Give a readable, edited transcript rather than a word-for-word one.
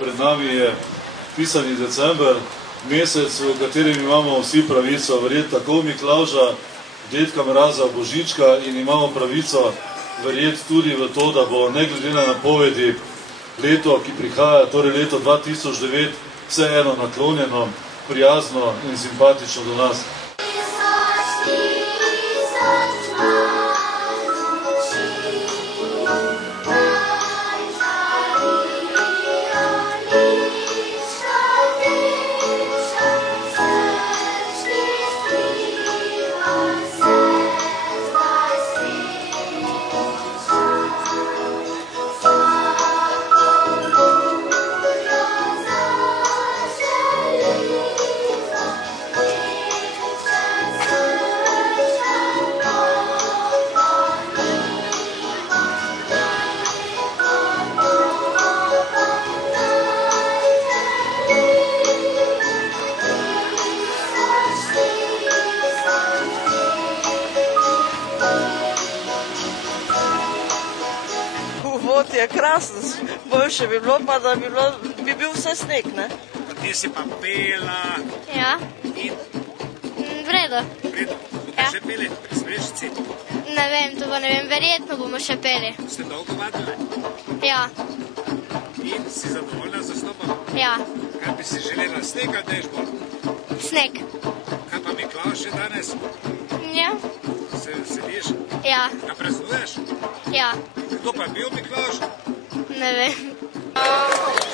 Pred nami je pisani december, mesec, v katerem imamo vsi pravico verjeti tako Miklavža, Dedka Mraza, Božička in imamo pravico verjeti tudi v to, da bo ne glede na napovedi leto, ki prihaja, torej leto 2009, vseeno naklonjeno, prijazno in simpatično do nas. Uvod je krasen, boljše bi bilo pa, da bi bil vse sneg, ne? Pa ti si pa pela. Ja. In? V redu. V redu. Boste še peli pri Smrešici? Ne vem, to pa ne vem, verjetno bomo še peli. Ste dolgo vadili? Ja. In si zadovoljna z nastopom? Ja. Kaj bi si želela, sneg ali dež bolj? Sneg. Kaj pa Miklavž je danes? Ja. Se veseliš? Ja. Ga praznuješ? Ja. Kdo pa je bil Miklavž? Ne vem.